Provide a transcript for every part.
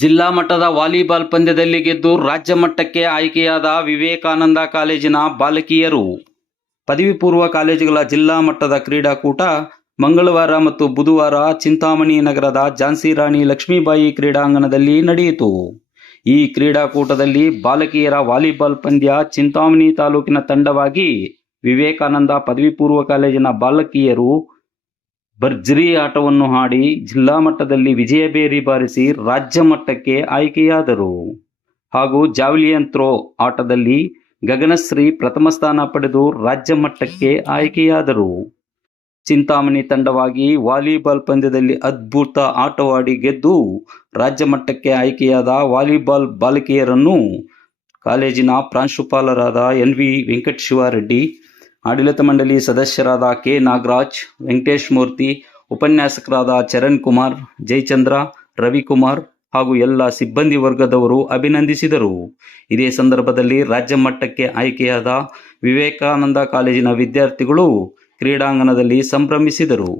ಜಿಲ್ಲಾ ಮಟ್ಟದ ವಾಲಿಬಾಲ್ ಪಂದ್ಯದಲ್ಲಿ ಗೆದ್ದು ರಾಜ್ಯ ಮಟ್ಟಕ್ಕೆ ಆಯ್ಕೆಯಾದ ವಿವೇಕಾನಂದ ಕಾಲೇಜಿನ ಬಾಲಕಿಯರು. ಪದವಿ ಪೂರ್ವ ಕಾಲೇಜುಗಳ ಜಿಲ್ಲಾ ಮಟ್ಟದ ಕ್ರೀಡಾಕೂಟ ಮಂಗಳವಾರ ಮತ್ತು ಬುಧವಾರ ಚಿಂತಾಮಣಿ ನಗರದ ಝಾನ್ಸಿ ರಾಣಿ ಲಕ್ಷ್ಮೀಬಾಯಿ ಕ್ರೀಡಾಂಗಣದಲ್ಲಿ ನಡೆಯಿತು. ಈ ಕ್ರೀಡಾಕೂಟದಲ್ಲಿ ಬಾಲಕಿಯರ ವಾಲಿಬಾಲ್ ಪಂದ್ಯ ಚಿಂತಾಮಣಿ ತಾಲೂಕಿನ ತಂಡವಾಗಿ ವಿವೇಕಾನಂದ ಪದವಿ ಪೂರ್ವ ಕಾಲೇಜಿನ ಬಾಲಕಿಯರು ಭರ್ಜರಿ ಆಟವನ್ನು ಆಡಿ ಜಿಲ್ಲಾ ಮಟ್ಟದಲ್ಲಿ ವಿಜಯಭೇರಿ ಬಾರಿಸಿ ರಾಜ್ಯ ಮಟ್ಟಕ್ಕೆ ಆಯ್ಕೆಯಾದರು. ಹಾಗೂ ಜಾವೆಲಿನ್ ಥ್ರೋ ಆಟದಲ್ಲಿ ಗಗನಶ್ರೀ ಪ್ರಥಮ ಸ್ಥಾನ ಪಡೆದು ರಾಜ್ಯ ಮಟ್ಟಕ್ಕೆ ಆಯ್ಕೆಯಾದರು. ಚಿಂತಾಮಣಿ ತಂಡವಾಗಿ ವಾಲಿಬಾಲ್ ಪಂದ್ಯದಲ್ಲಿ ಅದ್ಭುತ ಆಟವಾಡಿ ಗೆದ್ದು ರಾಜ್ಯ ಮಟ್ಟಕ್ಕೆ ಆಯ್ಕೆಯಾದ ವಾಲಿಬಾಲ್ ಬಾಲಕಿಯರನ್ನು ಕಾಲೇಜಿನ ಪ್ರಾಂಶುಪಾಲರಾದ ಎನ್.ವಿ. ವೆಂಕಟಶಿವರೆಡ್ಡಿ, ಆಡಳಿತ ಮಂಡಳಿ ಸದಸ್ಯರಾದ ಕೆ. ನಾಗರಾಜ್, ವೆಂಕಟೇಶ್ ಮೂರ್ತಿ, ಉಪನ್ಯಾಸಕರಾದ ಚರಣ್ ಕುಮಾರ್, ಜಯಚಂದ್ರ, ರವಿಕುಮಾರ್ ಹಾಗೂ ಎಲ್ಲ ಸಿಬ್ಬಂದಿ ವರ್ಗದವರು ಅಭಿನಂದಿಸಿದರು. ಇದೇ ಸಂದರ್ಭದಲ್ಲಿ ರಾಜ್ಯ ಮಟ್ಟಕ್ಕೆ ಆಯ್ಕೆಯಾದ ವಿವೇಕಾನಂದ ಕಾಲೇಜಿನ ವಿದ್ಯಾರ್ಥಿಗಳು ಕ್ರೀಡಾಂಗಣದಲ್ಲಿ ಸಂಭ್ರಮಿಸಿದರು.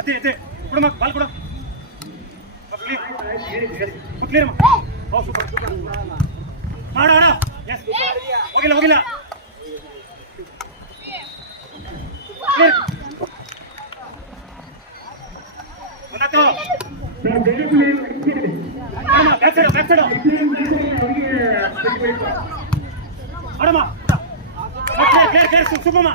ಅದೇ ಕೊಡಮ್ಮ ಬಾಲ್ ಕೊಡ ಕ್ಲಿಯರ್ ಮಾಡ ಹೋಗಿಲ್ಲ ಸುಬ್ಬಮ್ಮ